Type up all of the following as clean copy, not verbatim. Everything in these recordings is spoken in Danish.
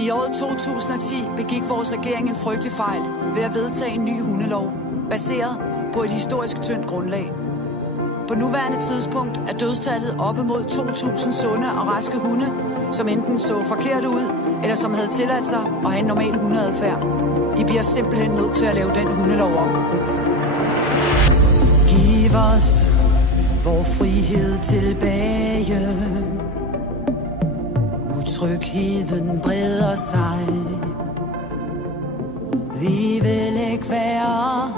I året 2010 begik vores regering en frygtelig fejl ved at vedtage en ny hundelov, baseret på et historisk tyndt grundlag. På nuværende tidspunkt er dødstallet op imod 2.000 sunde og raske hunde, som enten så forkert ud, eller som havde tilladt sig at have en normal hundeadfærd. I bliver simpelthen nødt til at lave den hundelov om. Giv os vor frihed tilbage. Utrygheden breder sig. Vi vil ikke være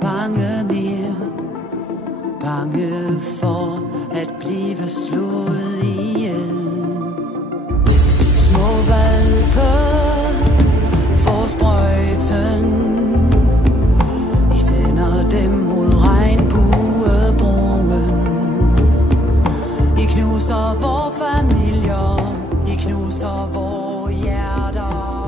bange mere. Bange for at blive slået ihjel. Små hvalpe får sprøjten. I sender dem mod regnbuebroen. I knuser vor familier. I knuser vor hjerter.